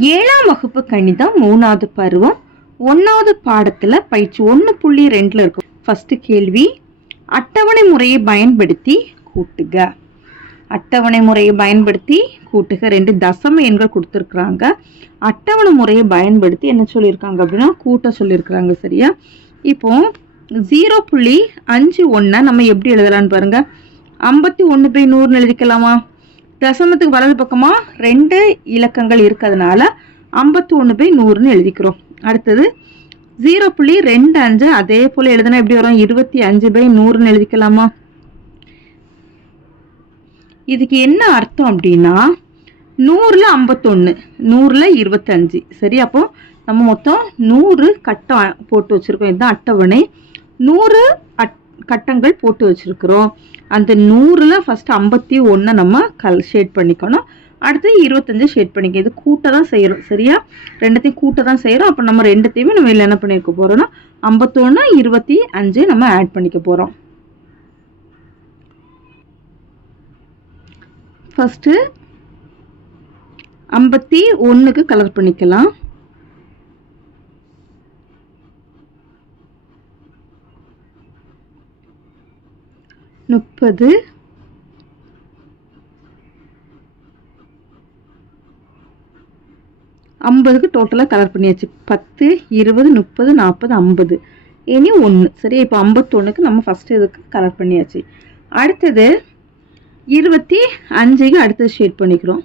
ஏழாம் வகுப்பு கணிதம் மூணாவது பருவம் ஒன்றாவது பாடத்தில் பயிற்சி ஒன்று புள்ளி ரெண்டில் இருக்கும். ஃபஸ்ட்டு கேள்வி அட்டவணை முறையை பயன்படுத்தி கூட்டுக. அட்டவணை முறையை பயன்படுத்தி கூட்டுக. ரெண்டு தசம எண்கள் கொடுத்துருக்குறாங்க. அட்டவணை முறையை பயன்படுத்தி என்ன சொல்லியிருக்காங்க அப்படின்னா கூட்ட சொல்லியிருக்கிறாங்க சரியா? இப்போ ஜீரோ புள்ளி அஞ்சு ஒன்றை நம்ம எப்படி எழுதலாம்னு பாருங்கள் ஐம்பத்தி ஒன்று பை நூறுன்னு எழுதிக்கலாமா? தசமத்துக்கு வலது பக்கமாக ரெண்டு இலக்கங்கள் இருக்கிறதுனால ஐம்பத்தி ஒன்று பை நூறுன்னு எழுதிக்கிறோம். அடுத்தது ஜீரோ புள்ளி ரெண்டு அஞ்சு அதே போல் எழுதுனா எப்படி வரும்? இருபத்தி அஞ்சு பை நூறுன்னு எழுதிக்கலாமா? இதுக்கு என்ன அர்த்தம் அப்படின்னா நூறில் ஐம்பத்தொன்று நூறில் இருபத்தஞ்சு. சரி அப்போ நம்ம மொத்தம் நூறு கட்டம் போட்டு வச்சுருக்கோம். இதுதான் அட்டவணை. நூறு கட்டங்கள் போட்டு வச்சுருக்குறோம். அந்த நூறில் ஃபஸ்ட்டு ஐம்பத்தி ஒன்றை நம்ம கல் ஷேட் பண்ணிக்கணும். அடுத்து இருபத்தஞ்சு ஷேட் பண்ணிக்க இது கூட்ட தான் செய்கிறோம் சரியா? ரெண்டுத்தையும் கூட்ட தான் செய்கிறோம் அப்போ நம்ம ரெண்டுத்தையுமே நம்ம இதில் என்ன பண்ணியிருக்க போகிறோம்னா ஐம்பத்தொன்று இருபத்தி அஞ்சு நம்ம ஆட் பண்ணிக்க போகிறோம் ஃபஸ்ட்டு ஐம்பத்தி ஒன்றுக்கு கலர் பண்ணிக்கலாம். முப்பது. ஐம்பதுக்கு டோட்டலாக கலர் பண்ணியாச்சு. பத்து இருபது முப்பது நாற்பது ஐம்பது. இனி ஒன்று சரி இப்போ ஐம்பத்தொன்றுக்கு நம்ம ஃபஸ்ட்டு இதுக்கு கலர் பண்ணியாச்சு. அடுத்தது இருபத்தி அஞ்சுக்கு அடுத்தது ஷேட் பண்ணிக்கிறோம்.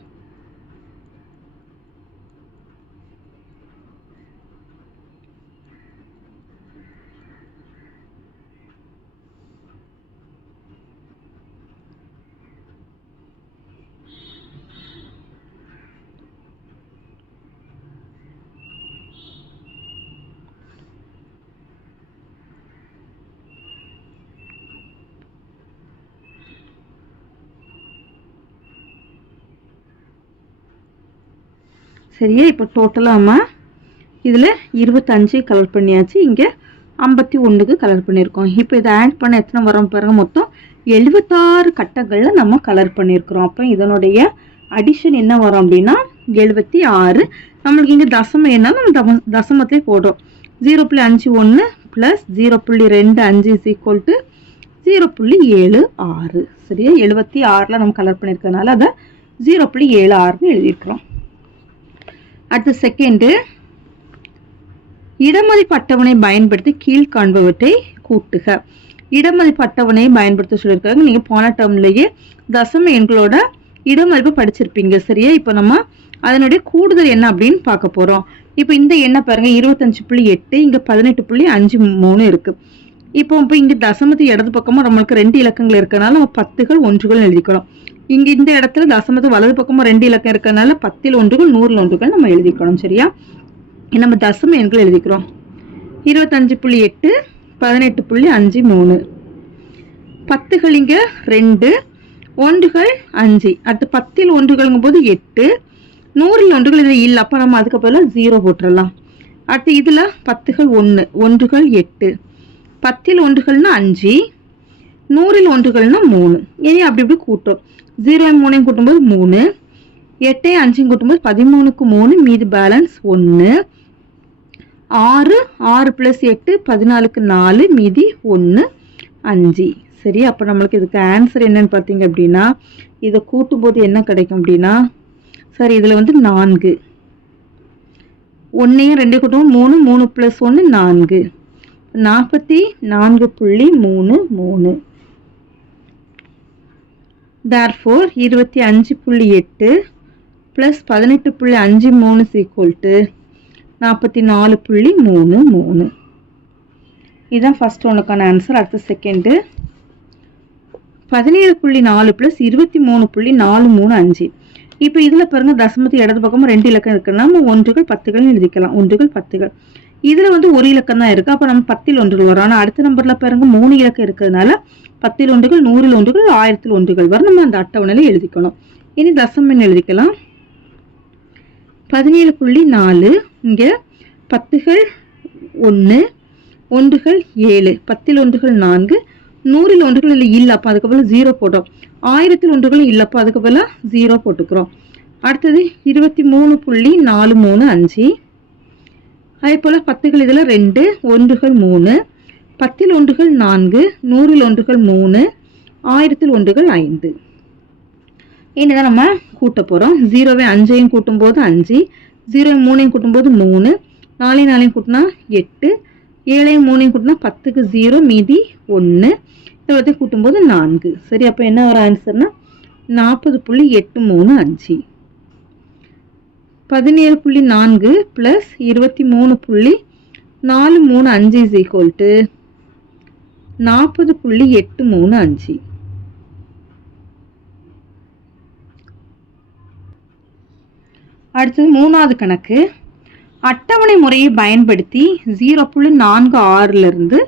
சரியா? இப்போ டோட்டலாக நம்ம இதில் இருபத்தஞ்சு கலர் பண்ணியாச்சு. இங்கே ஐம்பத்தி ஒன்றுக்கு கலர் பண்ணியிருக்கோம். இப்போ இதை ஆட் பண்ண எத்தனை வரோம் பிறகு மொத்தம் எழுபத்தாறு கட்டங்களில் நம்ம கலர் பண்ணியிருக்கிறோம். அப்போ இதனுடைய அடிஷன் என்ன வரும் அப்படின்னா எழுபத்தி ஆறு. நம்மளுக்கு இங்கே தசமம் என்ன நம்ம தம தசமத்தை போடுறோம். ஜீரோ புள்ளி அஞ்சு ஒன்று ப்ளஸ் ஜீரோ புள்ளி ரெண்டு அஞ்சு இஸ் ஈக்குவல் டு ஜீரோ புள்ளி ஏழு ஆறு சரியா? எழுபத்தி ஆறில் நம்ம கலர் பண்ணியிருக்கிறதுனால அதை ஜீரோ புள்ளி ஏழு ஆறுன்னு எழுதியிருக்கிறோம். அடுத்த செகண்டு இடமதிப்பு அட்டவணை பயன்படுத்தி கீழ்காண்பவற்றை கூட்டுக. இடமதிப்பு அட்டவணையை பயன்படுத்த சொல்லியிருக்காங்க. நீங்கள் போன டேர்ம்லேயே தசம எண்களோட இடமதிப்பு படிச்சிருப்பீங்க. சரியா? இப்போ நம்ம அதனுடைய கூடுதல் என்ன அப்படின்னு பார்க்க போகிறோம் இப்போ இந்த எண்ணை பாருங்க. இருபத்தஞ்சு புள்ளி எட்டு இங்கே பதினெட்டு புள்ளி அஞ்சு மூணு இருக்குது இப்போ இப்போ இங்கே தசமத்து இடது பக்கமாக நம்மளுக்கு ரெண்டு இலக்கங்கள் இருக்கிறனால நம்ம பத்துகள் ஒன்றுகள் எழுதிக்கிறோம். இங்கே இந்த இடத்துல தசமத்து வலது பக்கமும் ரெண்டு இலக்கம் இருக்கிறதுனால பத்தில் ஒன்றுகள் நூறில் ஒன்றுகள் நம்ம எழுதிக்கணும் சரியா? நம்ம தசம எண்கள் எழுதிக்கிறோம். இருபத்தஞ்சு புள்ளி எட்டு பதினெட்டு புள்ளி அஞ்சு மூணு. பத்துகள் இங்கே ரெண்டு ஒன்றுகள் அஞ்சு. அடுத்து பத்தில் ஒன்றுகள்ங்கும் போது எட்டு நூறில் ஒன்றுகள் இதில் இல்லை. அப்போ நம்ம அதுக்கு பதிலாக ஜீரோ போட்டுடலாம் அடுத்து இதில் பத்துகள் ஒன்று ஒன்றுகள் எட்டு. பத்தில் ஒன்றுகள்னா அஞ்சு நூறில் ஒன்றுகள்னா மூணு. இனி அப்படி இப்படி கூட்டம் ஜீரோ மூணையும் கூட்டும்போது மூணு எட்டையும் அஞ்சையும் கூட்டும்போது பதிமூணுக்கு மூணு மீதி பேலன்ஸ் ஒன்று ஆறு ஆறு ப்ளஸ் எட்டு பதினாலுக்கு நாலு மீதி ஒன்று அஞ்சு. சரி அப்போ நம்மளுக்கு இதுக்கு ஆன்சர் என்னன்னு பார்த்தீங்க அப்படின்னா இதை கூட்டும்போது என்ன கிடைக்கும் அப்படின்னா சரி இதில் வந்து நான்கு. ஒன்றையும் ரெண்டு கூட்டும் மூணு மூணு ப்ளஸ் ஒன்று நான்கு. நாற்பத்தி நான்கு புள்ளி மூணு மூணு. தேர்ஃபோர் இருபத்தி அஞ்சு புள்ளி எட்டு ப்ளஸ் பதினெட்டு புள்ளி அஞ்சு மூணு சீக்குவல் டு நாற்பத்தி நாலு புள்ளி மூணு மூணு. இதுதான் ஃபஸ்ட் ஒன்றுக்கான ஆன்சர் அடுத்த செகண்டு பதினேழு புள்ளி நாலு ப்ளஸ் இருபத்தி மூணு புள்ளி நாலு மூணு அஞ்சு. இப்போ இதில் பாருங்கள் தசமத்து இடது பக்கமும் ரெண்டு இலக்கம் இருக்குன்னா நம்ம ஒன்றுகள் பத்துகள்னு எழுதிக்கலாம். ஒன்றுகள் பத்துகள். இதில் வந்து ஒரு இலக்கம் தான் இருக்குது அப்போ நம்ம பத்தில் ஒன்றுகள் வரும். ஆனால் அடுத்த நம்பரில் பாருங்க மூணு இலக்கம் இருக்கிறதுனால பத்தில் ஒன்றுகள் நூறில் ஒன்றுகள் ஆயிரத்தில் ஒன்றுகள் வரும். நம்ம அந்த அட்டவணையில் எழுதிக்கணும். இனி தசமன் எழுதிக்கலாம்? பதினேழு புள்ளி நாலு. இங்கே பத்துகள் ஒன்று ஒன்றுகள் ஏழு. பத்தில் ஒன்றுகள் நான்கு நூறில் ஒன்றுகள் இல்லை இல்லை. அதுக்கு பதிலாக ஜீரோ போட்டோம். ஆயிரத்தில் ஒன்றுகளும் இல்லைப்போ அதுக்கு பதிலாக ஜீரோ போட்டுக்கிறோம். அடுத்தது இருபத்தி மூணு புள்ளி நாலு மூணு அஞ்சு. அதே போல் பத்துகள் இதில் ரெண்டு ஒன்றுகள் மூணு பத்தில் ஒன்றுகள் நான்கு நூறில் ஒன்றுகள் மூணு ஆயிரத்தில் ஒன்றுகள் ஐந்து. இனிதான் நம்ம கூட்ட போகிறோம் ஜீரோவை அஞ்சையும் கூட்டும்போது அஞ்சு ஜீரோ மூணையும் கூட்டும்போது மூணு நாலையும் நாலையும் கூட்டினா எட்டு ஏழையும் மூணையும் கூட்டினா பத்துக்கு ஜீரோ மீதி ஒன்று இவ்வளோத்தையும் கூட்டும்போது நான்கு. சரி அப்போ என்ன வர ஆன்சர்னா நாற்பது புள்ளி எட்டு மூணு அஞ்சு. பதினேழு புள்ளி நான்கு ப்ளஸ் இருபத்தி மூணு புள்ளி நாலு மூணு அஞ்சு இஸ் ஈக்குவல் டு நாற்பது புள்ளி எட்டு மூணு அஞ்சு. அடுத்தது மூணாவது கணக்கு. அட்டவணை முறையை பயன்படுத்தி ஜீரோ புள்ளி நான்கு ஆறுலேருந்து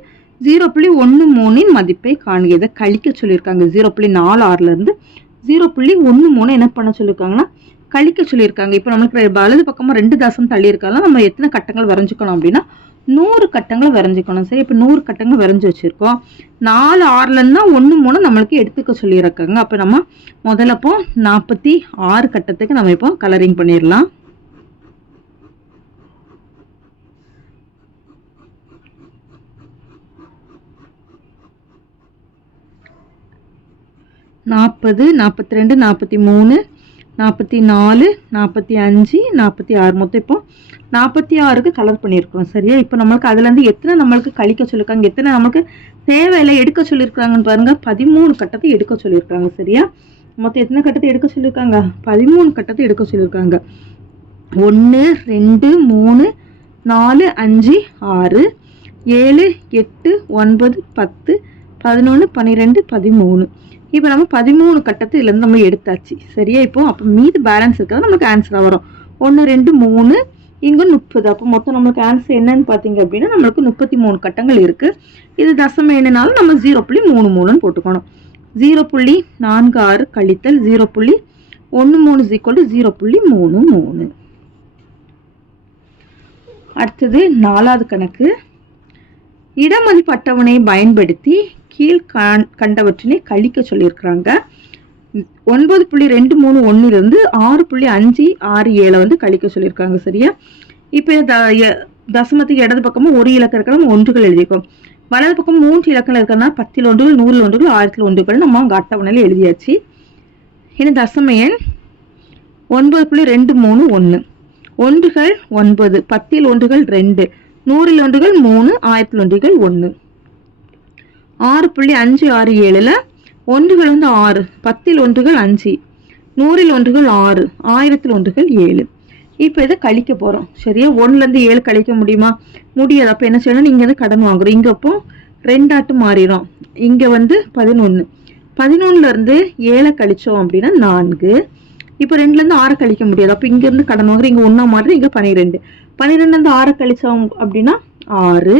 ஜீரோ புள்ளி ஒன்று மூணின் மதிப்பை காண்க இதை கழிக்க சொல்லியிருக்காங்க. ஜீரோ புள்ளி நாலு ஆறுலேருந்து ஜீரோ புள்ளி ஒன்று மூணு என்ன பண்ண சொல்லியிருக்காங்கன்னா கழிக்க சொல்லியிருக்காங்க. இப்போ நம்மளுக்கு வலது பக்கமாக ரெண்டு தசம் தள்ளி இருக்கலாம் நம்ம எத்தனை கட்டங்கள் வரைஞ்சிக்கணும் அப்படின்னா நூறு கட்டங்களை வரைஞ்சிக்கணும் சரி. இப்போ நூறு கட்டங்கள் வரைஞ்சி வச்சுருக்கோம். நாலு ஆறுலேருந்து தான் ஒன்று மூணு நம்மளுக்கு எடுத்துக்க சொல்லியிருக்காங்க. அப்போ நம்ம முதல்ல இப்போ நாற்பத்தி ஆறு கட்டத்துக்கு நம்ம இப்போ கலரிங் பண்ணிடலாம். நாற்பது நாற்பத்தி ரெண்டு நாற்பத்தி மூணு நாற்பத்தி நாலு நாற்பத்தி அஞ்சு நாற்பத்தி ஆறு. மொத்தம் இப்போ நாற்பத்தி ஆறுக்கு கலர் பண்ணியிருக்கோம் சரியா? இப்போ நம்மளுக்கு அதுலேருந்து எத்தனை நம்மளுக்கு கழிக்க சொல்லியிருக்காங்க எத்தனை நம்மளுக்கு தேவையில்லை எடுக்க சொல்லியிருக்காங்கன்னு பாருங்க. பதிமூணு கட்டத்தை எடுக்க சொல்லியிருக்காங்க சரியா? மொத்தம் எத்தனை கட்டத்தை எடுக்க சொல்லியிருக்காங்க பதிமூணு கட்டத்தை எடுக்க சொல்லியிருக்காங்க ஒன்று ரெண்டு மூணு நாலு அஞ்சு ஆறு ஏழு எட்டு ஒன்பது பத்து பதினொன்று பன்னிரெண்டு பதிமூணு. இப்போ நம்ம பதிமூணு கட்டத்தை இதுலேருந்து நம்ம எடுத்தாச்சு. சரியா? இப்போ அப்போ மீது பேலன்ஸ் இருக்கிறது நமக்கு ஆன்சராக வரும். ஒன்று ரெண்டு மூணு இங்கே முப்பது. அப்போ மொத்தம் நம்மளுக்கு ஆன்சர் என்னன்னு பார்த்தீங்க அப்படின்னா நம்மளுக்கு முப்பத்தி மூணு கட்டங்கள் இருக்குது இது தசம என்னனாலும் நம்ம ஜீரோ புள்ளி மூணு மூணுன்னு போட்டுக்கணும். ஜீரோ புள்ளி நான்கு ஆறு கழித்தல் ஜீரோ புள்ளி ஒன்று மூணு ஈக்குவல் ஜீரோ புள்ளி மூணு மூணு. அடுத்தது நாலாவது கணக்கு. இடமதிப்பு அட்டவணையை பயன்படுத்தி கீழ் கண்டவற்றினை கழிக்க சொல்லியிருக்கிறாங்க. ஒன்பது புள்ளி ரெண்டு மூணு ஒன்றுலேருந்து ஆறு புள்ளி அஞ்சு ஆறு ஏழை வந்து கழிக்க சொல்லியிருக்காங்க சரியா? இப்போ த தசமத்துக்கு இடது பக்கமும் ஒரு இலக்கம் இருக்கலாம் ஒன்றுகள் எழுதியிருக்கோம். வலது பக்கம் மூன்று இலக்கம் இருக்கிறனா பத்தில் ஒன்றுகள் நூறில் ஒன்றுகள் ஆயிரத்தில் ஒன்றுகள் நம்ம அங்கே அட்டவணையில் எழுதியாச்சு. இனி தசம எண் ஒன்பது புள்ளி ரெண்டு மூணு ஒன்று ஒன்றுகள் ஒன்பது பத்தில் ஒன்றுகள் ரெண்டு நூறில் ஒன்றுகள் மூணு ஆயிரத்தில் ஒன்றுகள் ஒன்று ஆறு புள்ளி அஞ்சு ஆறு ஏழில் ஒன்றுகள் வந்து ஆறு பத்தில் ஒன்றுகள் அஞ்சு நூறில் ஒன்றுகள் ஆறு ஆயிரத்தில் ஒன்றுகள் ஏழு. இப்போ இதை கழிக்க போகிறோம் சரியா? ஒன்றுலேருந்து ஏழு கழிக்க முடியுமா? முடியாது. அப்போ என்ன செய்யணும்? நீங்கள் வந்து கடன் வாங்குறோம். இங்கே அப்போ ரெண்டாட்டு மாறிடும் இங்கே வந்து பதினொன்று பதினொன்றுலேருந்து ஏழை கழித்தோம் அப்படின்னா நான்கு. இப்போ ரெண்டுலேருந்து ஆறை கழிக்க முடியாது. அப்போ இங்கேருந்து கடன் வாங்குறோம். இங்கே ஒன்றா மாறுது. இங்கே பன்னிரெண்டு பன்னிரெண்டுலேருந்து ஆறை கழித்தோம் அப்படின்னா ஆறு.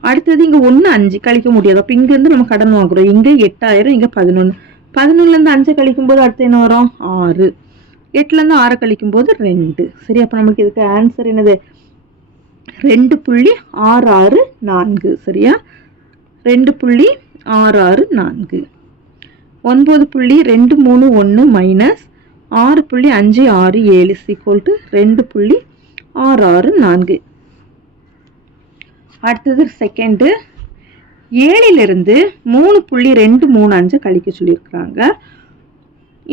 அடுத்தது இங்கே ஒன்று அஞ்சு கழிக்க முடியாது. அப்போ இங்கேருந்து நம்ம கடன் வாங்குறோம். இங்கே எட்டாயிரம் இங்கே பதினொன்று பதினொன்றுலேருந்து அஞ்சு கழிக்கும் போது அடுத்து என்ன வரும்? ஆறு. எட்டுலேருந்து ஆறு கழிக்கும் போது ரெண்டு. சரி அப்போ நம்மளுக்கு இதுக்கு ஆன்சர் என்னது? ரெண்டு புள்ளி ஆறு ஆறு நான்கு. சரியா? ரெண்டு புள்ளி ஆறு ஆறு நான்கு. ஒன்பது புள்ளி ரெண்டு மூணு ஒன்று மைனஸ் ஆறு புள்ளி அஞ்சு ஆறு ஏழு சீக்வல் டு ரெண்டு புள்ளி ஆறு ஆறு நான்கு. அடுத்தது செகண்டு ஏழிலிருந்து மூணு புள்ளி ரெண்டு மூணு அஞ்சு கழிக்க சொல்லியிருக்கிறாங்க.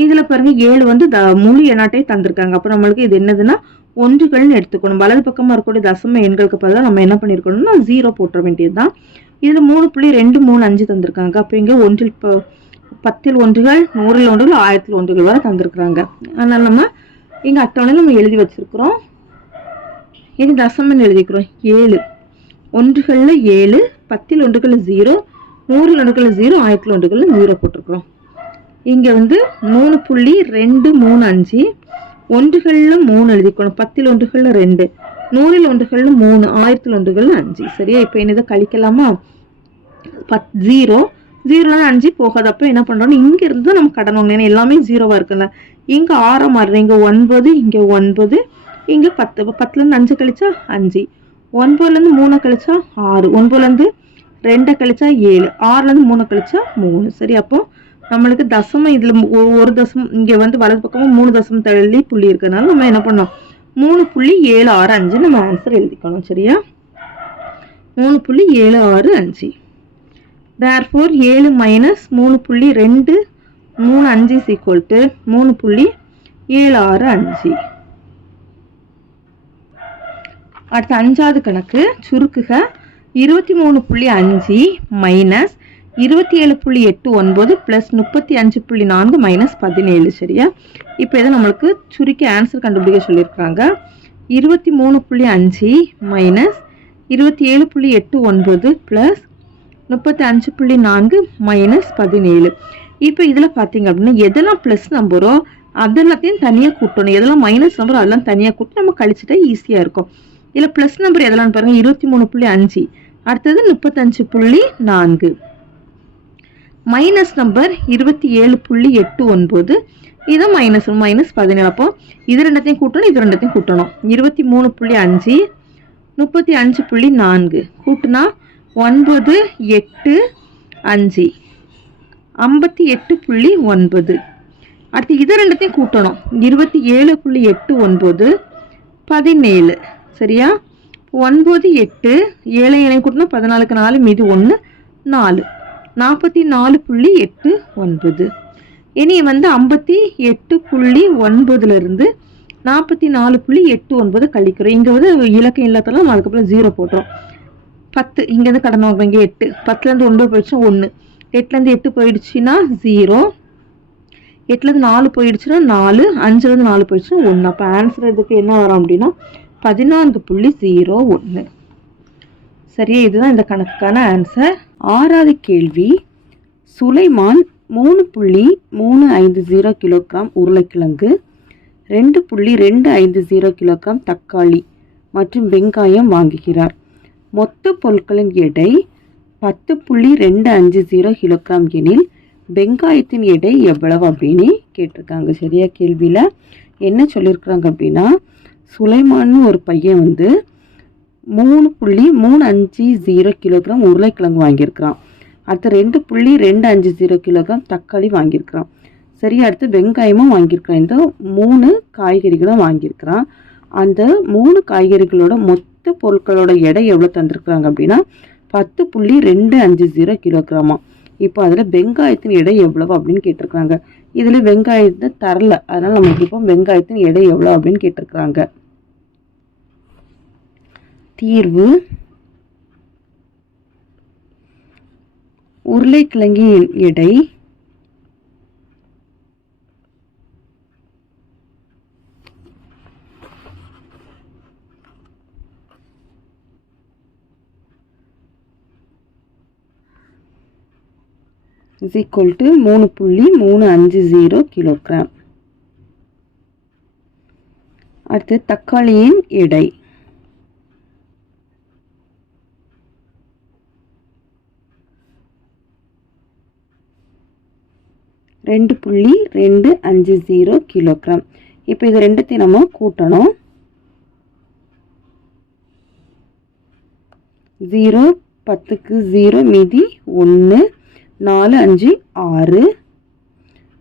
இதில் பாருங்க ஏழு வந்து த முழு எண்ணாட்டே தந்திருக்காங்க. அப்போ நம்மளுக்கு இது என்னதுன்னா ஒன்றுகள்னு எடுத்துக்கணும். வலது பக்கமாக இருக்கக்கூடிய தசம எண்களுக்கு பதிலாக நம்ம என்ன பண்ணியிருக்கணும்னா ஜீரோ போட்டுற வேண்டியது தான் இதில் மூணு புள்ளி ரெண்டு மூணு அஞ்சு தந்திருக்காங்க. அப்போ இங்கே ஒன்றில் இப்போ பத்தில் ஒன்றுகள் நூறில் ஒன்றுகள் ஆயிரத்தில் ஒன்றுகள் வரை தந்திருக்கிறாங்க. அதனால் நம்ம எங்கள் அட்டவணையில் நம்ம எழுதி வச்சுருக்குறோம். இது தசமன் எழுதிக்கிறோம். ஏழு. ஒன்றுகளில் ஏழு பத்தில் ஒன்றுகளில் ஜீரோ நூறில் ஒன்றுகளில் ஜீரோ ஆயிரத்தில் ஒன்றுகளில் ஜீரோ போட்டிருக்கிறோம். இங்கே வந்து மூணு புள்ளி ரெண்டு மூணு அஞ்சு ஒன்றுகளில் மூணு எழுதிக்கணும். பத்தில் ஒன்றுகளில் ரெண்டு நூறில் ஒன்றுகளில் மூணு ஆயிரத்தில் ஒன்றுகளில் அஞ்சு. சரியா? இப்போ என்ன இதை கழிக்கலாமா? பத் ஜீரோ ஜீரோல அஞ்சு போகாது. அப்போ என்ன பண்ணுறோம் இங்கே இருந்து நம்ம கடன் வாங்கணும் ஏன்னா எல்லாமே ஜீரோவாக இருக்குல்ல. இங்கே ஆறாக மாறுறோம் இங்கே ஒன்பது இங்கே ஒன்பது இங்கே பத்து. பத்துலேருந்து அஞ்சு கழிச்சா அஞ்சு. ஒன்பதுலேருந்து மூணு கழிச்சா ஆறு. ஒன்பதுலேருந்து ரெண்டை கழிச்சா ஏழு. ஆறுலேருந்து மூணு கழிச்சா மூணு. சரி அப்போ நம்மளுக்கு தசமம் இதில் ஒரு தசமம் இங்கே வந்து வலது பக்கமும் மூணு தசமம் தள்ளி புள்ளி இருக்கிறதுனால நம்ம என்ன பண்ணோம் மூணு புள்ளி ஏழு ஆறு அஞ்சு நம்ம ஆன்சர் எழுதிக்கணும். சரியா? மூணு புள்ளி ஏழு ஆறு அஞ்சு. தேர்ஃபோர் ஏழு மைனஸ் மூணு புள்ளி ரெண்டு மூணு அஞ்சு ஈக்குவல் டு மூணு புள்ளி ஏழு ஆறு அஞ்சு. அடுத்த அஞ்சாவது கணக்கு சுருக்குக. இருபத்தி மூணு புள்ளி அஞ்சு மைனஸ் இருபத்தி ஏழு புள்ளி எட்டு ஒன்பது ப்ளஸ் முப்பத்தி அஞ்சு புள்ளி நான்கு மைனஸ் பதினேழு சரியா? இப்போ இதை நம்மளுக்கு சுருக்கி ஆன்சர் கண்டுபிடிக்க சொல்லியிருக்காங்க. இருபத்தி மூணு புள்ளி அஞ்சு மைனஸ் இருபத்தி ஏழு புள்ளி எட்டு ஒன்பது ப்ளஸ் முப்பத்தி அஞ்சு புள்ளி நான்கு மைனஸ் பதினேழு. இப்போ இதில் பார்த்தீங்க அப்படின்னா எதெல்லாம் ப்ளஸ் நம்பரோ அதெல்லாத்தையும் தனியாக கூட்டணும். எதெல்லாம் மைனஸ் நம்பரோ அதெல்லாம் தனியாக கூட்டி நம்ம கழிச்சிட்டா ஈஸியாக இருக்கும். இதில் ப்ளஸ் நம்பர் எதெல்லாம் பாருங்கள் இருபத்தி மூணு புள்ளி அஞ்சு. அடுத்தது முப்பத்தஞ்சு புள்ளி நான்கு. மைனஸ் நம்பர் இருபத்தி ஏழு புள்ளி எட்டு ஒன்பது. இது மைனஸ் மைனஸ் பதினேழு. அப்போ இது ரெண்டத்தையும் கூட்டணும் இது ரெண்டத்தையும் கூட்டணும். இருபத்தி மூணு புள்ளி அஞ்சு முப்பத்தி அஞ்சு புள்ளி நான்கு. கூட்டினா ஒன்பது எட்டு அஞ்சு. ஐம்பத்தி எட்டு புள்ளி ஒன்பது. அடுத்து இது ரெண்டத்தையும் கூட்டணும். இருபத்தி ஏழு புள்ளி எட்டு ஒன்பது பதினேழு. சரியா? ஒன்பது எட்டு ஏழை இணை கூட்டினா பதினாலுக்கு நாலு மீதி ஒன்று நாலு. நாற்பத்தி நாலு புள்ளி எட்டு ஒன்பது. இனி வந்து ஐம்பத்தி எட்டு புள்ளி ஒன்பதுலேருந்து நாற்பத்தி நாலு புள்ளி எட்டு ஒன்பது கழிக்கிறோம். இங்கே வந்து இலக்கம் இல்லாதெல்லாம் நம்ம அதுக்கப்புறம் ஜீரோ போட்டுரும் பத்து இங்கேருந்து கடன் வாங்குறோம். இங்கே எட்டு. பத்துலேருந்து ஒன்பது போயிடுச்சுன்னா ஒன்று எட்டுலேருந்து எட்டு போயிடுச்சுன்னா ஜீரோ எட்டுலேருந்து நாலு போயிடுச்சுன்னா நாலு. அஞ்சுலேருந்து நாலு போயிடுச்சுன்னா ஒன்று அப்போ ஆன்சர் இதுக்கு என்ன வரும் அப்படின்னா பதினான்கு புள்ளி ஜீரோ ஒன்று சரியா? இதுதான் இந்த கணக்குக்கான ஆன்சர் ஆறாவது கேள்வி சுலைமான் மூணு புள்ளி மூணு ஐந்து ஜீரோ கிலோகிராம் உருளைக்கிழங்கு ரெண்டு புள்ளி ரெண்டு ஐந்து ஜீரோ கிலோகிராம் தக்காளி மற்றும் வெங்காயம் வாங்குகிறார். மொத்த பொருட்களின் எடை பத்து புள்ளி ரெண்டு அஞ்சு ஜீரோ கிலோகிராம் எனில் வெங்காயத்தின் எடை எவ்வளவு அப்படின்னு கேட்டிருக்காங்க. சரியா? கேள்வியில் என்ன சொல்லியிருக்கிறாங்க அப்படின்னா சுலைமான்னு ஒரு பையன் வந்து மூணு புள்ளி மூணு அஞ்சு ஜீரோ கிலோகிராம் உருளைக்கிழங்கு வாங்கியிருக்கிறான். அடுத்து ரெண்டு புள்ளி ரெண்டு அஞ்சு ஜீரோ கிலோகிராம் தக்காளி வாங்கியிருக்கிறான். சரி அடுத்து வெங்காயமும் வாங்கியிருக்கிறான். இந்த மூணு காய்கறிகளும் வாங்கியிருக்கிறான். அந்த மூணு காய்கறிகளோட மொத்த பொருட்களோட எடை எவ்வளோ தந்திருக்கிறாங்க அப்படின்னா பத்து புள்ளி ரெண்டு அஞ்சு ஜீரோ கிலோகிராமா இப்போ அதில் வெங்காயத்தின் எடை எவ்வளவு அப்படின்னு கேட்டிருக்கிறாங்க. இதில் வெங்காயத்தை தரல. அதனால் நம்மளுக்கு இப்போ வெங்காயத்தின் எடை எவ்வளோ அப்படின்னு கேட்டிருக்கிறாங்க. தீர்வு உருளைக்கிழங்கின் எடை இஸ் ஈக்குவல் டு மூணு புள்ளி மூணு அஞ்சு ஜீரோ கிலோகிராம் அடுத்து தக்காளியின் எடை. ரெண்டு புள்ளி ரெண்டு அஞ்சு ஜீரோ கிலோகிராம் இப்போ இது ரெண்டுத்தையும் நம்ம கூட்டணும். ஜீரோ பத்துக்கு ஜீரோ மீதி ஒன்று நாலு அஞ்சு ஆறு.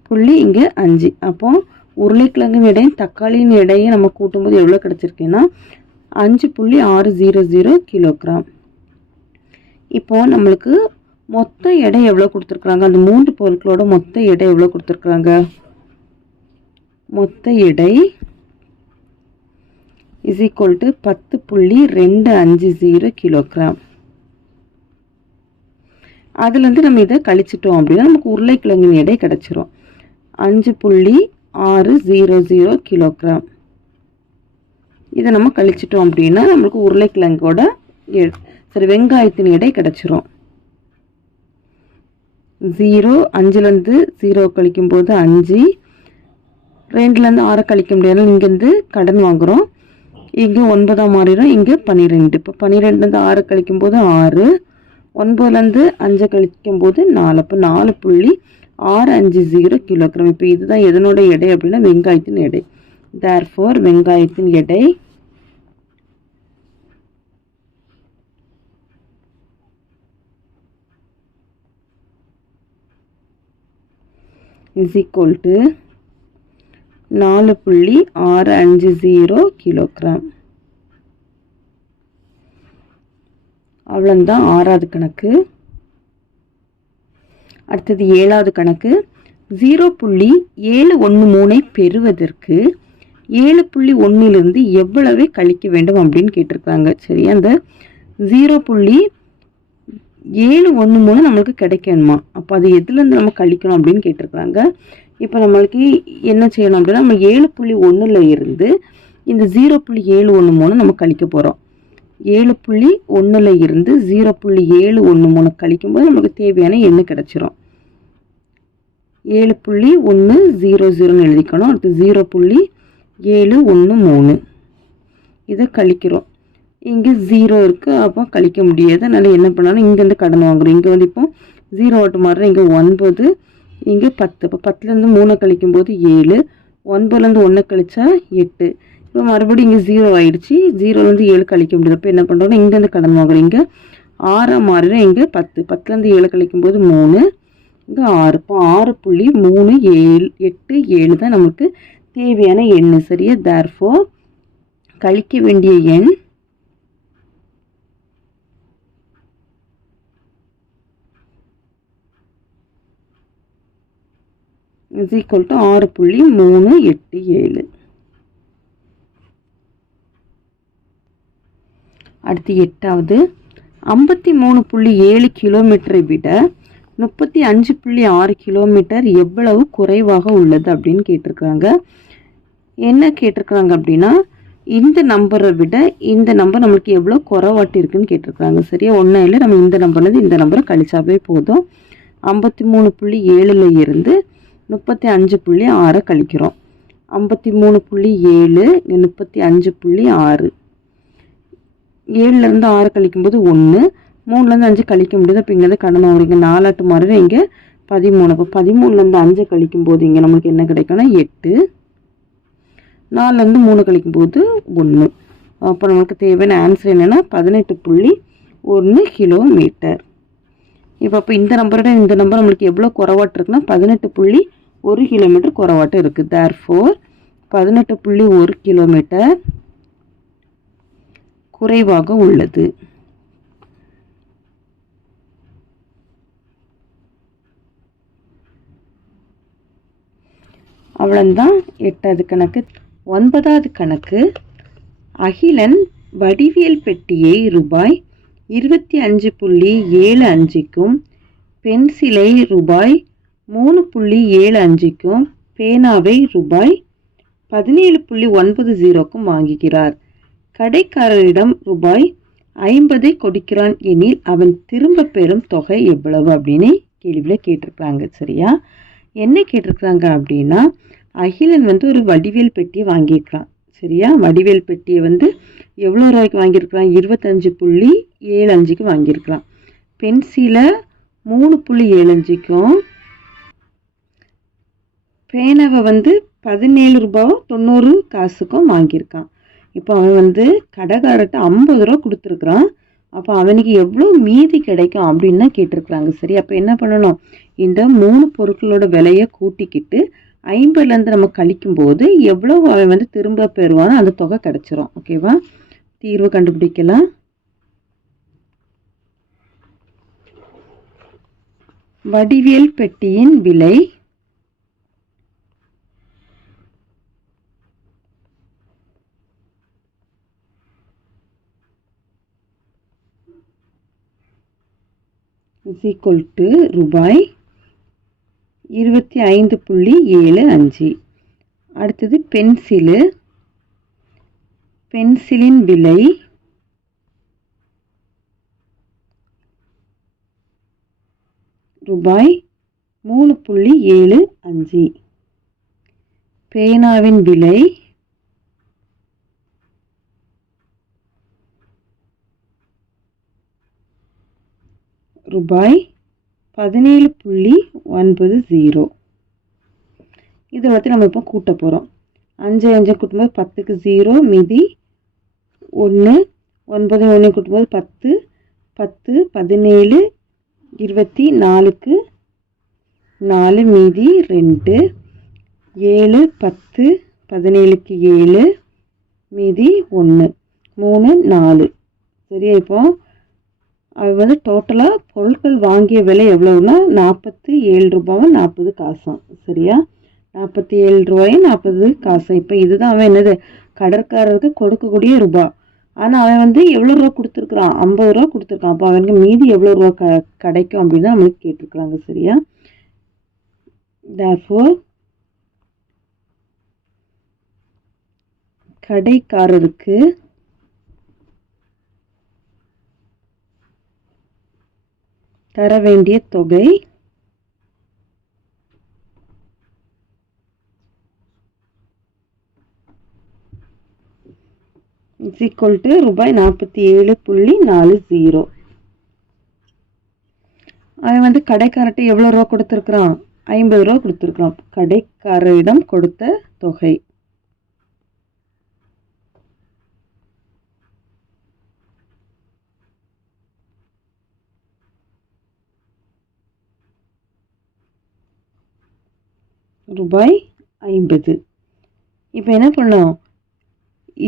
புள்ளி இங்கே அஞ்சு. அப்போ உருளைக்கிழங்கு எடையும் தக்காளியின் எடையும் நம்ம கூட்டும்போது எவ்வளோ கிடச்சிருக்குன்னா அஞ்சு புள்ளி ஆறு ஜீரோ ஜீரோ கிலோகிராம். இப்போது நம்மளுக்கு மொத்த எடை எவ்வளோ கொடுத்துருக்குறாங்க? அந்த மூன்று பொருட்களோட மொத்த எடை எவ்வளோ கொடுத்துருக்குறாங்க? மொத்த எடை இஸ் ஈக்குவல் டு பத்து புள்ளி ரெண்டு அஞ்சு ஜீரோ கிலோகிராம். அதுலேருந்து நம்ம இதை கழிச்சிட்டோம் அப்படின்னா நமக்கு உருளைக்கிழங்கின் எடை கிடச்சிரும். அஞ்சு புள்ளி ஆறு ஜீரோ ஜீரோ கிலோகிராம் இதை நம்ம கழிச்சிட்டோம் அப்படின்னா நம்மளுக்கு உருளைக்கிழங்கோட எ- சரி வெங்காயத்தின் எடை கிடச்சிரும். ஜீரோ அஞ்சுலேருந்து ஜீரோ கழிக்கும்போது அஞ்சு. ரெண்டுலேருந்து ஆறை கழிக்க முடியாது இங்கேருந்து கடன் வாங்குகிறோம் இங்கே ஒன்பதாம் மாறிடும் இங்கே பன்னிரெண்டு. இப்போ பன்னிரெண்டுலேருந்து ஆறு கழிக்கும்போது ஆறு. ஒன்பதுலேருந்து அஞ்சை கழிக்கும்போது நாலு. அப்போ நாலு புள்ளி ஆறு அஞ்சு ஜீரோ கிலோகிராம். இப்போ இதுதான் எதனோட எடை அப்படின்னா வெங்காயத்தின் எடை. தேர்ஃபோர் வெங்காயத்தின் எடை இஸ் ஈக்குவல் டு நாலு புள்ளி ஆறு அஞ்சு ஜீரோ கிலோகிராம். அவ்வளோந்தான் ஆறாவது கணக்கு. அடுத்தது ஏழாவது கணக்கு. ஜீரோ புள்ளி ஏழு ஒன்று மூணை பெறுவதற்கு ஏழு புள்ளி ஒன்றிலிருந்து எவ்வளவு கழிக்க வேண்டும் அப்படின்னு கேட்டிருக்காங்க. சரி அந்த ஜீரோ புள்ளி ஏழு ஒன்று மூணு நம்மளுக்கு கிடைக்கணுமா? அப்போ அது எதுலேருந்து நம்ம கழிக்கணும் அப்படின்னு கேட்டிருக்காங்க. இப்போ நம்மளுக்கு என்ன செய்யணும் அப்படின்னா நம்ம ஏழு புள்ளி ஒன்றில் இருந்து இந்த ஜீரோ புள்ளி ஏழு ஒன்று மூணு நம்ம கழிக்க போகிறோம் ஏழு புள்ளி ஒன்றில் இருந்து ஜீரோ புள்ளி ஏழு ஒன்று மூணு கழிக்கும்போது நமக்கு தேவையான எண்ணு கிடச்சிரும். ஏழு புள்ளி ஒன்று ஜீரோ ஜீரோன்னு எழுதிக்கணும். அடுத்து ஜீரோ புள்ளி ஏழு ஒன்று மூணு. இதை கழிக்கிறோம். இங்கே ஜீரோ இருக்குது அப்போ கழிக்க முடியாது. அதனால் என்ன பண்ணாலும் இங்கேருந்து கடன் வாங்குறோம். இங்கே வந்து இப்போ ஜீரோ ஓட்டு மாறுறோம். இங்கே ஒன்பது இங்கே பத்து. இப்போ பத்துலேருந்து மூணை கழிக்கும்போது ஏழு ஒன்பதுலேருந்து ஒன்று கழிச்சா எட்டு. இப்போ மறுபடியும் இங்கே ஜீரோ ஆயிடுச்சு. ஜீரோலேருந்து ஏழு கழிக்க முடியாது அப்போ என்ன பண்ணுறோம்னா இங்கேருந்து கடன் வாங்குறோம். இங்கே ஆறாக மாறிடும் இங்கே பத்து. பத்துலேருந்து ஏழு கழிக்கும்போது மூணு. இங்கே ஆறு. இப்போ ஆறு புள்ளி மூணு ஏழு எட்டு ஏழு தான் நமக்கு தேவையான எண் சரியா? தேர்ஃபோ கழிக்க வேண்டிய எண் இஸ் ஈக்குவல் டு ஆறு புள்ளி மூணு எட்டு ஏழு. அடுத்து எட்டாவது. ஐம்பத்தி மூணு புள்ளி ஏழு கிலோமீட்டரை விட முப்பத்தி அஞ்சு புள்ளி ஆறு கிலோமீட்டர் எவ்வளவு குறைவாக உள்ளது அப்படின்னு கேட்டிருக்காங்க. என்ன கேட்டிருக்காங்க அப்படின்னா இந்த நம்பரை விட இந்த நம்பர் நம்மளுக்கு எவ்வளோ குறைவாட்டி இருக்குன்னு கேட்டிருக்காங்க. சரியா? ஒன்றும் இல்லை நம்ம இந்த நம்பர்லேருந்து இந்த நம்பரை கழிச்சாவே போதும். ஐம்பத்தி மூணு புள்ளி ஏழில் இருந்து முப்பத்தி அஞ்சு புள்ளி ஆறை கழிக்கிறோம். ஐம்பத்தி மூணு புள்ளி ஏழு முப்பத்தி அஞ்சு புள்ளி ஆறு. ஏழுலேருந்து ஆறு கழிக்கும்போது ஒன்று மூணுலேருந்து அஞ்சு கழிக்க முடியாது. அப்போ இங்கேருந்து கடன் வாங்குறீங்க நாலாட்டு மாறு இங்கே பதிமூணு. அப்போ பதிமூணுலேருந்து அஞ்சு கழிக்கும்போது இங்கே நம்மளுக்கு என்ன கிடைக்கும்னா எட்டு. நாலுலேருந்து மூணு கழிக்கும் போது ஒன்று அப்போ நம்மளுக்கு தேவையான ஆன்சர் என்னென்னா பதினெட்டு புள்ளி ஒன்று கிலோமீட்டர் இப்போ அப்போ இந்த நம்பரோட இந்த நம்பர் நம்மளுக்கு எவ்வளோ குறவாட்டு இருக்குன்னா பதினெட்டு புள்ளி ஒரு கிலோமீட்டர் குறவாட்டு இருக்குது தேர் ஃபோர் பதினெட்டு புள்ளி ஒரு கிலோமீட்டர் குறைவாக உள்ளது. அவ்வளோதான் எட்டாவது கணக்கு. ஒன்பதாவது கணக்கு. அகிலன் வடிவியல் பெட்டியை ரூபாய் இருபத்தி அஞ்சு புள்ளி ஏழு அஞ்சுக்கும் பென்சிலை ரூபாய் மூணு புள்ளி ஏழு அஞ்சுக்கும் பேனாவை ரூபாய் பதினேழு புள்ளி ஒன்பது ஜீரோக்கும் வாங்குகிறார். கடைக்காரரிடம் ரூபாய் ஐம்பதை கொடுக்கிறான் எனில் அவன் திரும்ப பெறும் தொகை எவ்வளவு அப்படின்னு கேள்வியில் கேட்டிருக்கிறாங்க சரியா? என்ன கேட்டிருக்கிறாங்க அப்படின்னா அகிலன் வந்து ஒரு வடிவேல் பெட்டியை வாங்கியிருக்கிறான் சரியா? வடிவேல் பெட்டியை வந்து எவ்வளோ ரூபாய்க்கு வாங்கியிருக்கிறான்? இருபத்தஞ்சு புள்ளி ஏழு அஞ்சுக்கு வாங்கியிருக்கிறான். பென்சிலை மூணு புள்ளி ஏழு அஞ்சுக்கும் பேனாவை வந்து பதினேழு ரூபாவும் தொண்ணூறு காசுக்கும் வாங்கியிருக்கான். இப்போ அவன் வந்து கடைக்காரர்கிட்ட ஐம்பது ரூபா கொடுத்துருக்குறான். அப்போ அவனுக்கு எவ்வளோ மீதி கிடைக்கும் அப்படின்னு தான் கேட்டிருக்கிறாங்க. சரி அப்போ என்ன பண்ணணும்? இந்த மூணு பொருட்களோட விலையை கூட்டிக்கிட்டு ஐம்பதுலேருந்து நம்ம கழிக்கும்போது எவ்வளோ அவன் வந்து திரும்ப பெறுவானோ அந்த தொகை கிடச்சிரும். ஓகேவா தீர்வு கண்டுபிடிக்கலாம். வடிவியல் பெட்டியின் விலை இஸ் ஈக்குவல் டு ரூபாய் இருபத்தி ஐந்து புள்ளி ஏழு அஞ்சு. அடுத்தது பென்சிலு. பென்சிலின் விலை ரூபாய் மூணு புள்ளி ஏழு அஞ்சு. பேனாவின் விலை ரூபாய் பதினேழு புள்ளி ஒன்பது ஜீரோ இதை வந்து நம்ம இப்போ கூட்ட போகிறோம் அஞ்சு அஞ்சு கூட்டும்போது பத்துக்கு ஜீரோ மீதி ஒன்று ஒன்பது ஒன்று கூட்டும்போது பத்து பத்து பதினேழு இருபத்தி நாலுக்கு நாலு மீதி ரெண்டு ஏழு பத்து பதினேழுக்கு ஏழு மீதி ஒன்று மூணு நாலு. சரியா இப்போ? அது வந்து டோட்டலாக பொருட்கள் வாங்கிய விலை எவ்வளோன்னா நாற்பத்தி ஏழு ரூபாவும் நாற்பது காசும் சரியா? நாற்பத்தி ஏழு ரூபாயும் நாற்பது காசும் இப்போ இதுதான் அவன் என்னது? கடற்காரருக்கு கொடுக்கக்கூடிய ரூபா. ஆனால் அவன் வந்து எவ்வளோ ரூபா கொடுத்துருக்குறான்? ஐம்பது ரூபா கொடுத்துருக்கான். அப்போ அவனுக்கு மீதி எவ்வளோ ரூபா க கிடைக்கும் அப்படின்னு நம்மளுக்கு கேட்டிருக்கிறாங்க சரியா? Therefore கடைக்காரருக்கு தர வேண்டிய தொகை. இஸ் ஈக்குவல் டு ரூபாய் நாற்பத்தி ஏழு புள்ளி நாலு ஜீரோ அவன் வந்து கடைக்காரர்கிட்ட எவ்வளோ ரூபா கொடுத்துருக்குறான்? ஐம்பது ரூபா கொடுத்துருக்குறான். கடைக்காரரிடம் கொடுத்த தொகை. ரூபாய் ஐம்பது. இப்போ என்ன பண்ணோம்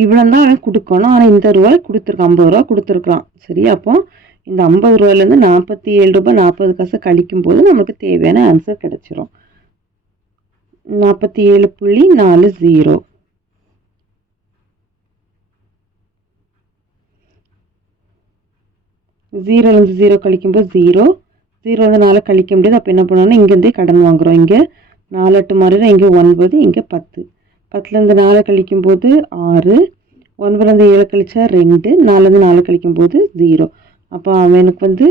இவ்வளோ தான் அவன் கொடுக்கணும். ஆனால் இந்த ரூபாய் கொடுத்துருக்கான் ஐம்பது ரூபா கொடுத்துருக்குறான். சரி அப்போ இந்த ஐம்பது ரூபாயிலேருந்து நாற்பத்தி ஏழு ரூபாய் நாற்பது காசு கழிக்கும் போது நமக்கு தேவையான ஆன்சர் கிடச்சிரும். நாற்பத்தி ஏழு புள்ளி நாலு ஜீரோ ஜீரோலேருந்து ஜீரோ கழிக்கும்போது ஜீரோ ஜீரோலேருந்து நாலு கழிக்க முடியாது. அப்போ என்ன பண்ணோம்னா இங்கேருந்தே கடன் வாங்குகிறோம் இங்கே நாலு எட்டு மாறினா இங்கே ஒன்பது இங்கே பத்து. பத்துலேருந்து நாலு கழிக்கும்போது ஆறு ஒன்பதுலேருந்து ஏழு கழிச்சா ரெண்டு நாலுலேருந்து நாலு கழிக்கும்போது ஜீரோ அப்போ அவனுக்கு வந்து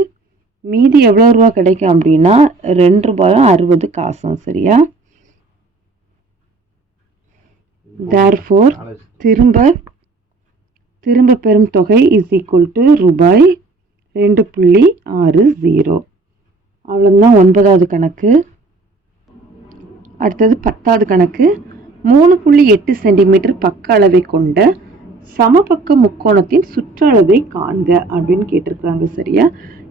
மீதி எவ்வளோ ரூபா கிடைக்கும் அப்படின்னா ரெண்டு ரூபாயும் அறுபது காசும் சரியா? தேர்ஃபோர் திரும்ப திரும்ப பெறும் தொகை இஸ் ஈக்குவல் டு ரூபாய் ரெண்டு புள்ளி ஆறு ஜீரோ அவ்வளோதான் ஒன்பதாவது கணக்கு. அடுத்தது பத்தாவது கணக்கு. மூணு புள்ளி எட்டு சென்டிமீட்டர் பக்க அளவை கொண்ட சமபக்க முக்கோணத்தின் சுற்றளவை காண்க அப்படின்னு கேட்டிருக்காங்க சரியா?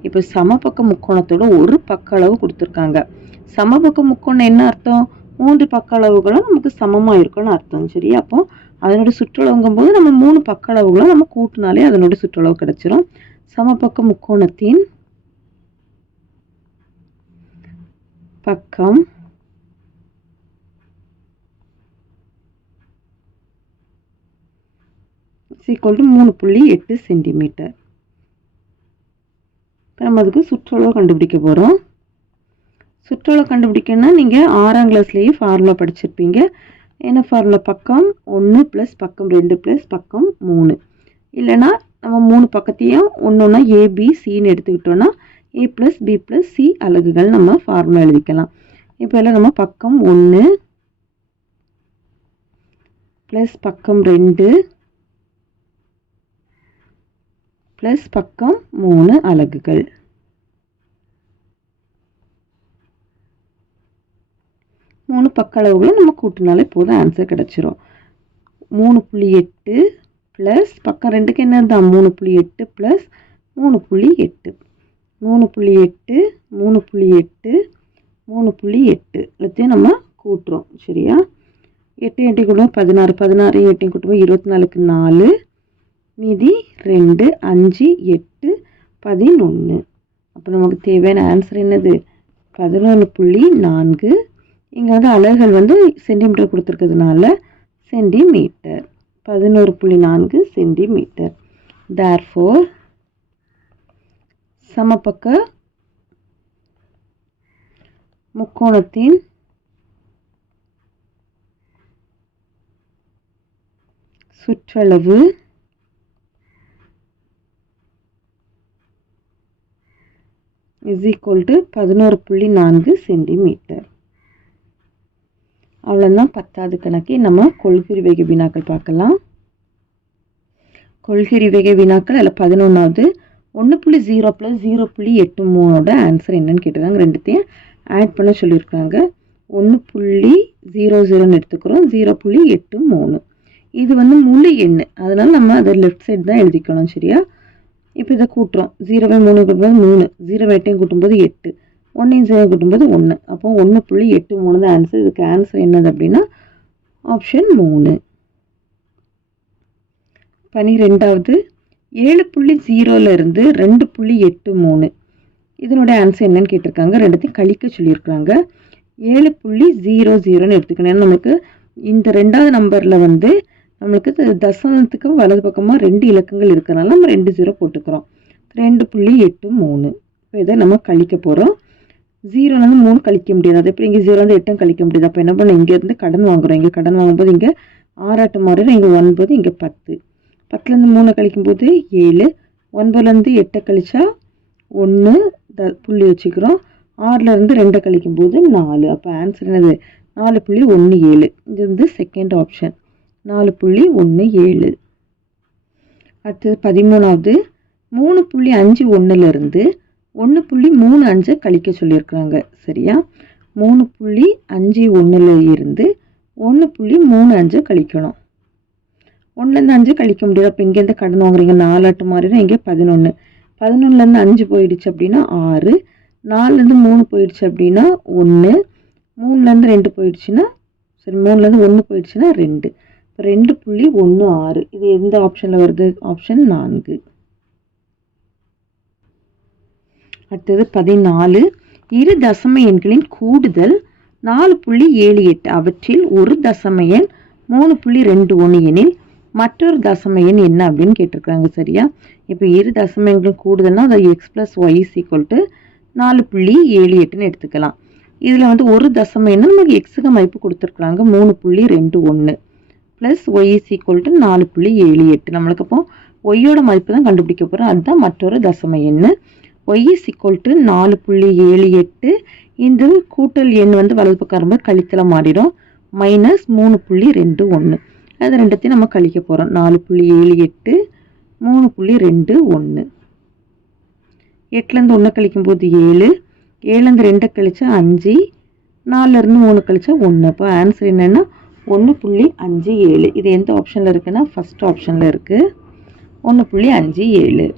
இப்போ சமபக்க முக்கோணத்தோட ஒரு பக்க அளவு கொடுத்துருக்காங்க. சமபக்க முக்கோணம் என்ன அர்த்தம்? மூன்று பக்க அளவுகளும் நமக்கு சமமாக இருக்கும்னு அர்த்தம் சரியா? அப்போ அதனோட சுற்றளவுங்கும் போது நம்ம மூணு பக்க அளவுகளும் நம்ம கூட்டினாலே அதனோட சுற்றளவு கிடைச்சிரும். சமபக்க முக்கோணத்தின் பக்கம் ஈக்குவல் டு மூணு புள்ளி எட்டு சென்டிமீட்டர் இப்போ நம்ம அதுக்கு சுற்றளவு கண்டுபிடிக்க போகிறோம் சுற்றளவு கண்டுபிடிக்கணும்னா நீங்கள் ஆறாம் கிளாஸ்லேயே ஃபார்முலா படிச்சிருப்பீங்க. என்ன ஃபார்முலா பக்கம் ஒன்று ப்ளஸ் பக்கம் ரெண்டு ப்ளஸ் பக்கம் மூணு. இல்லைன்னா நம்ம மூணு பக்கத்தையும் ஒன்று ஒன்றா ஏபிசின்னு எடுத்துக்கிட்டோன்னா A plus B plus C அலகுகள் நம்ம ஃபார்முலா எழுதிக்கலாம். இப்போ எல்லாம் நம்ம பக்கம் ஒன்று ப்ளஸ் பக்கம் ரெண்டு ப்ளஸ் பக்கம் மூணு அலகுகள். மூணு பக்க அளவுகளும் நம்ம கூட்டினாலே போதும் ஆன்சர் கிடச்சிரும். மூணு புள்ளி எட்டு ப்ளஸ் பக்கம் ரெண்டுக்கு என்ன இருந்தால் மூணு புள்ளி எட்டு ப்ளஸ் மூணு புள்ளி எட்டு. மூணு புள்ளி எட்டு மூணு புள்ளி எட்டு மூணு புள்ளி எட்டு. எல்லாத்தையும் நம்ம கூட்டுறோம் சரியா? எட்டு எட்டையும் கூட்டுவோம் பதினாறு பதினாறு எட்டையும் கூட்டுவோம் இருபத்தி நாலுக்கு நாலு. மீதி ரெண்டு அஞ்சு எட்டு பதினொன்று அப்போ நமக்கு தேவையான ஆன்சர் என்னது? பதினொன்று புள்ளி நான்கு. இங்கே வந்து அலகுகள் வந்து சென்டிமீட்டர் கொடுத்துருக்கிறதுனால சென்டிமீட்டர் பதினோரு புள்ளி நான்கு சென்டிமீட்டர் தேர்ஃபோர் சமபக்க முக்கோணத்தின் சுற்றளவு இஸ் ஈக்குவல் டு பதினோரு புள்ளி நான்கு சென்டிமீட்டர் அவ்வளோதான் பத்தாவது கணக்கை நம்ம கொள்கிரி வகை வினாக்கள் பார்க்கலாம். கொள்கிரி வகை வினாக்கள் அதில் பதினொன்றாவது ஒன்று புள்ளி ஜீரோ ப்ளஸ் ஜீரோ புள்ளி எட்டு மூணோட ஆன்சர் என்னன்னு கேட்டிருக்காங்க ரெண்டுத்தையும் ஆட் பண்ண சொல்லியிருக்காங்க. ஒன்று புள்ளி ஜீரோ ஜீரோன்னு எடுத்துக்கிறோம் ஜீரோ புள்ளி எட்டு மூணு. இது வந்து முழு எண் அதனால் நம்ம அதை லெஃப்ட் சைடு தான் எழுதிக்கணும் சரியா? இப்போ இதை கூட்டுறோம். ஜீரோவை மூணு கூட்டும்போது மூணு. ஜீரோ எட்டையும் கூட்டும்போது எட்டு. ஒன்றையும் ஜீரோ கூட்டும்போது ஒன்று அப்போ ஒன்று புள்ளி எட்டு மூணு தான் ஆன்சர் இதுக்கு ஆன்சர் என்னது அப்படின்னா ஆப்ஷன் மூணு. பனிரெண்டாவது ஏழு புள்ளி ஜீரோலேருந்து ரெண்டு புள்ளி எட்டு மூணு. இதனுடைய ஆன்சர் என்னன்னு கேட்டிருக்காங்க. ரெண்டுத்தையும் கழிக்க சொல்லியிருக்கிறாங்க. ஏழு புள்ளி ஜீரோ ஜீரோன்னு எடுத்துக்கணும். ஏன்னா நமக்கு இந்த ரெண்டாவது நம்பரில் வந்து நம்மளுக்கு த- தசமத்துக்கு வலது பக்கமாக ரெண்டு இலக்கங்கள் இருக்கிறனால நம்ம ரெண்டு ஜீரோ போட்டுக்கிறோம். ரெண்டு புள்ளி எட்டு மூணு. இப்போ இதை நம்ம கழிக்க போகிறோம் ஜீரோலேருந்து மூணு கழிக்க முடியாது. அது எப்படி இங்கே ஜீரோலேருந்து எட்டும் கழிக்க முடியாது? அப்போ என்ன பண்ண இங்கேருந்து கடன் வாங்குறோம். இங்கே கடன் வாங்கும்போது இங்கே ஆறாட்டு மாறும் இங்கே ஒன்பது இங்கே பத்து. பத்துலேருந்து மூணு கழிக்கும்போது ஏழு. ஒன்பதுலேருந்து எட்டை கழிச்சா ஒன்று த புள்ளி வச்சுக்கிறோம். ஆறுலேருந்து ரெண்டை கழிக்கும்போது நாலு. அப்போ ஆன்சர் என்னது? நாலு புள்ளி ஒன்று ஏழு. இது வந்து செகண்ட் ஆப்ஷன் நாலு புள்ளி ஒன்று ஏழு. அடுத்தது பதிமூணாவது மூணு புள்ளி அஞ்சு ஒன்றுலேருந்து ஒன்று புள்ளி மூணு அஞ்சை கழிக்க சொல்லியிருக்கிறாங்க. சரியா? மூணு புள்ளி அஞ்சு ஒன்றில் இருந்து ஒன்று புள்ளி மூணு அஞ்சை கழிக்கணும். ஒன்றுலேருந்து அஞ்சு கழிக்க முடியாது அப்போ இங்கேருந்து கடன் வாங்குறீங்க. நாலாட்டு மாறினா இங்கே பதினொன்று பதினொன்றுலேருந்து அஞ்சு போயிடுச்சு அப்படின்னா ஆறு. நாலுலேருந்து மூணு போயிடுச்சு அப்படின்னா ஒன்று மூணுலேருந்து ரெண்டு போயிடுச்சுன்னா சரி மூணுலேருந்து ஒன்று போயிடுச்சுன்னா ரெண்டு. ரெண்டு புள்ளி ஒன்று ஆறு. இது எந்த ஆப்ஷனில் வருது? ஆப்ஷன் நான்கு. அடுத்தது பதினாலு. இரு தசம எண்களின் கூடுதல் நாலு புள்ளி ஏழு எட்டு. அவற்றில் ஒரு தசம எண் மூணு புள்ளி ரெண்டு ஒன்று எனில் மற்றொரு தசம எண் என்ன அப்படின்னு கேட்டிருக்காங்க சரியா? இப்போ இரு தசம எண்கள் கூடுதல்னா அதை X plus Y equal to நாலு புள்ளி ஏழு எட்டுன்னு எடுத்துக்கலாம். இதில் வந்து ஒரு தசம எண்ணு நமக்கு எக்ஸுக்கு மதிப்பு கொடுத்துருக்குறாங்க மூணு புள்ளி ரெண்டு ஒன்று plus Y is equal to நாலு புள்ளி ஏழு எட்டு. நம்மளுக்கு அப்போ ஒய்யோட மதிப்பு தான் கண்டுபிடிக்க போகிறோம் அதுதான் மற்றொரு தசம எண். ஒய் இஸ் ஈக்குவல் டு நாலு புள்ளி ஏழு எட்டு. இந்த கூட்டல் எண் வந்து வலது பக்கம் வரும்போது கழித்தல மாறிடும். மைனஸ் மூணு புள்ளி ரெண்டு ஒன்று. அது ரெண்டத்தையும் நம்ம கழிக்க போகிறோம் நாலு புள்ளி ஏழு எட்டு மூணு புள்ளி ரெண்டு ஒன்று. எட்டுலேருந்து ஒன்று கழிக்கும்போது ஏழு. ஏழுலேருந்து ரெண்டை கழிச்சா அஞ்சு. நாலுலேருந்து மூணு கழிச்சா ஒன்று. அப்போ ஆன்சர் என்னென்னா ஒன்று புள்ளி அஞ்சு ஏழு. இது எந்த ஆப்ஷனில் இருக்குன்னா ஃபஸ்ட் ஆப்ஷனில் இருக்குது ஒன்று புள்ளி அஞ்சு ஏழு.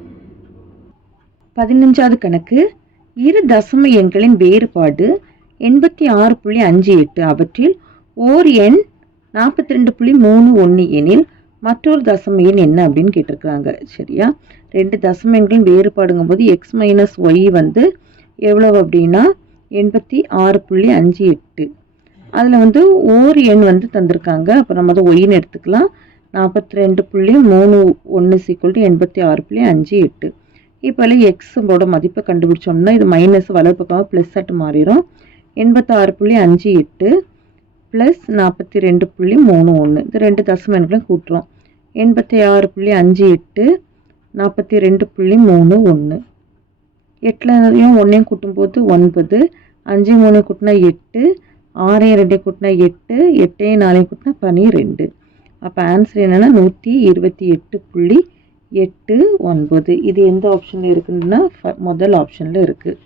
பதினஞ்சாவது கணக்கு. இரு தசம எண்களின் வேறுபாடு எண்பத்தி ஆறு புள்ளி அஞ்சு எட்டு. அவற்றில் ஓர் எண் நாற்பத்தி ரெண்டு புள்ளி மூணு ஒன்று எனில் மற்றொரு தசம எண் என்ன அப்படின்னு கேட்டிருக்காங்க சரியா? ரெண்டு தசம எண்களின் வேறுபாடுங்கும் போது எக்ஸ் மைனஸ் ஒய் வந்து எவ்வளவு அப்படின்னா எண்பத்தி ஆறு புள்ளி அஞ்சு எட்டு. அதில் வந்து ஓர் எண் வந்து தந்திருக்காங்க. அப்போ நம்ம அதை ஒய்ன்னு எடுத்துக்கலாம். நாற்பத்தி ரெண்டு புள்ளி மூணு ஒன்று சீக்குவல் எண்பத்தி ஆறு புள்ளி அஞ்சு எட்டு. இப்போ எல்லாம் எக்ஸோட மதிப்பை கண்டுபிடிச்சோம்னா இது மைனஸ் வலது பக்கமாக ப்ளஸ் அட்டு மாறிடும். எண்பத்தாறு புள்ளி அஞ்சு எட்டு ப்ளஸ் நாற்பத்தி ரெண்டு புள்ளி மூணு ஒன்று இது ரெண்டு தசம எண்களையும் கூட்டுறோம். எண்பத்தி ஆறு புள்ளி அஞ்சு எட்டு நாற்பத்தி ரெண்டு புள்ளி மூணு ஒன்று எட்டுலையும் ஒன்றையும் கூட்டும்போது ஒன்பது. அஞ்சு மூணு கூட்டினா எட்டு. ஆறையும் ரெண்டையும் கூட்டினா எட்டு எட்டையும் நாலையும் கூட்டினா பனிரெண்டு. அப்போ ஆன்சர் என்னென்னா நூற்றி இருபத்தி எட்டு புள்ளி எட்டு ஒன்பது. இது எந்த ஆப்ஷனில் இருக்குன்னா ஃப- முதல் ஆப்ஷனில் இருக்குது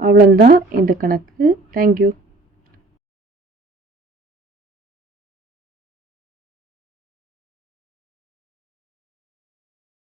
அவ்வளோந்தான் இந்த கணக்கு. தேங்க்யூ